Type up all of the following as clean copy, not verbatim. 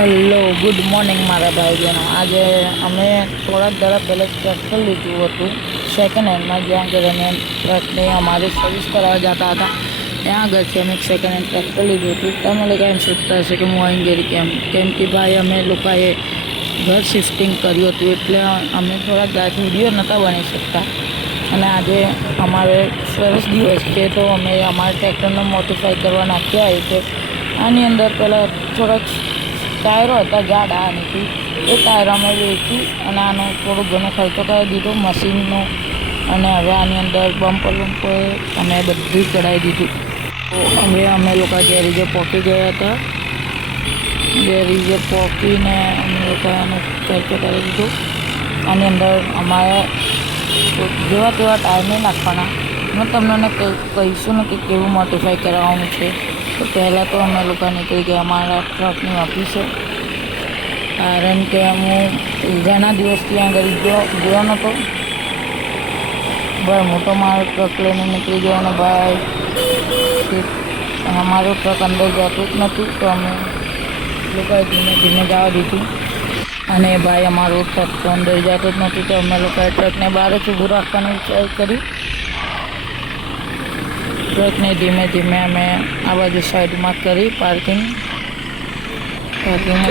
Hello good morning મારા ભાઈ બહેનો. આજે અમે થોડાક દાડા પહેલાં ટ્રેક્ટર લીધું હતું સેકન્ડ હેન્ડમાં, જ્યાં આગળ અમે ટ્રકને અમારી સર્વિસ કરવા જતા હતા ત્યાં આગળથી અમે સેકન્ડ હેન્ડ ટ્રેક્ટર લીધું હતું. તમે લોકો એમ સોચતા હશે કે હું અહીં ગઈ કેમ કે ભાઈ અમે લોકોએ ઘર શિફ્ટિંગ કર્યું હતું એટલે અમે થોડાક દાડાથી વિડીયો નહોતા બની શકતા. અને આજે અમારે સરસ દિવસ છે તો અમે અમારા ટ્રેક્ટરને મોડિફાઈ કરવા નાખ્યા છે. આની અંદર પહેલાં થોડાક ટાયરો હતા જાડા આનીથી, એ ટાયર અમે વેચી અને આનો થોડો ઘણો ખર્ચો કરી દીધો મશીનનો. અને હવે આની અંદર બમ્પર અમે બધું ચડાવી દીધું. તો અમે લોકો ગેરેજે પહોંચી ગયા હતા. ગેરેજે પહોંચીને અમે લોકો આનો ખર્ચો કરી દીધો. આની અંદર અમારે જેવા તેવા ટાયર નહીં નાખવાના. હું તમને કહીશું ને કે કેવું મોડિફાઈ કરાવવાનું છે. તો પહેલાં તો અમે લોકો નીકળી ગયા અમારા ટ્રકની ઓફિસે, કારણ કે હું ઘણા દિવસથી ત્યાં આગળ ગયો નહોતો. ભાઈ મોટો મારો ટ્રક લઈને નીકળી ગયો અને ભાઈ અમારો ટ્રક અંદર જતું જ નહોતું તો અમે લોકોએ ધીમે ધીમે જવા દીધું. અને ભાઈ અમારો ટ્રક તો અંદર જતું જ નહોતું તો અમે લોકોએ ટ્રકને બહાર જ ઊભું રાખવાની વિચાર કરી. ટ્રકને ધીમે ધીમે અમે આ બાજુ સાઈડમાં કરી પાર્કિંગમાં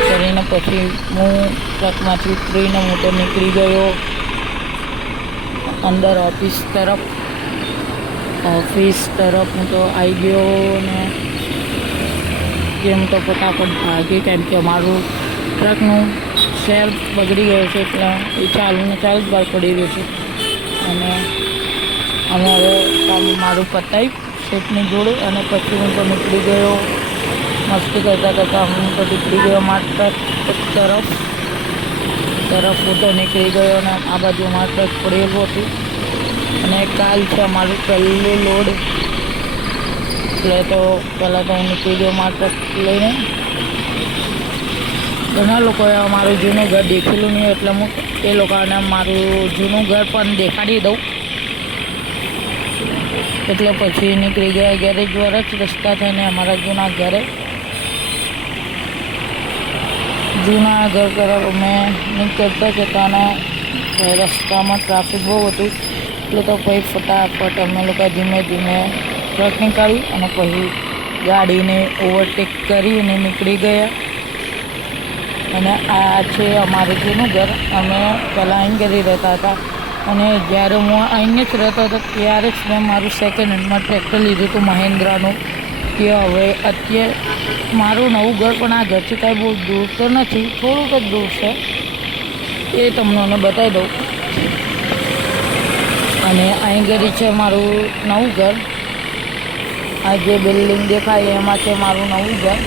કરીને પછી હું ટ્રકમાંથી ઉતરીને હું તો નીકળી ગયો અંદર ઓફિસ તરફ હું તો આવી ગયો. ને જેમ તો ફટાફટ ભાગી, કેમ કે અમારું ટ્રકનું શેર બગડી ગયો છે એટલે એ ચાલુ જ બહાર પડી રહ્યું છે. અને અમે હવે કામ મારું પતાવી શેઠની જોડે અને પછી હું તો નીકળી ગયો. મસ્તી કરતાં હું તો નીકળી ગયો મારા ટ્રક તરફ હું તો નીકળી ગયો. અને આ બાજુ મારું ટ્રક પડેલું હતું અને કાલ છે અમારું પહેલું લોડ, એટલે તો પહેલાં તો હું નીકળી ગયો મારું ટ્રક લઈને. ઘણા લોકોએ અમારું જૂનું ઘર દેખેલું નહીં એટલે હું એ લોકોને મારું જૂનું ઘર પણ દેખાડી દઉં. એટલે પછી નીકળી ગયા ગેરેજ દ્વારા જ રસ્તા થઈને અમારા જૂના ઘર તરફ અમે નીકળતા જતાના રસ્તામાં ટ્રાફિક બહુ હતું એટલે તો પછી ફટાફટ અમે લોકો ધીમે ધીમે ટ્રક નીકાળી અને પછી ગાડીને ઓવરટેક કરીને નીકળી ગયા. અને આ છે અમારું જૂનું ઘર. અમે પહેલાં અહીં ઘરે રહેતા હતા અને જ્યારે હું અહીં જ રહેતો હતો ત્યારે જ મેં મારું સેકન્ડ હેન્ડમાં ટ્રેક્ટર લીધું હતું મહિન્દ્રાનું. કે હવે અત્યારે મારું નવું ઘર પણ આ ઘરથી કાંઈ બહુ દૂર તો નથી, થોડુંક જ દૂર છે, એ તમને બતાવી દઉં. અને અહીં ઘરે છે મારું નવું ઘર. આ જે બિલ્ડિંગ દેખાય એમાં છે મારું નવું ઘર.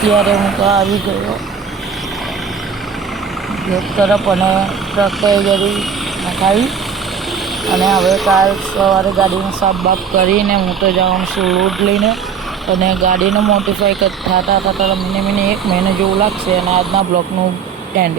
ત્યારે હું તો આવી ગયો ગેટ તરફ અને ટ્રક જરૂર નખાવી. અને હવે કાલ સવારે ગાડીને સાફ બાફ કરીને હું તો જવાનું છું લોડ લઈને. અને ગાડીને મોડિફાઈ થતા મિનિ 1 મહિનો જેવું લાગશે. અને આજના બ્લોગનું એન્ડ.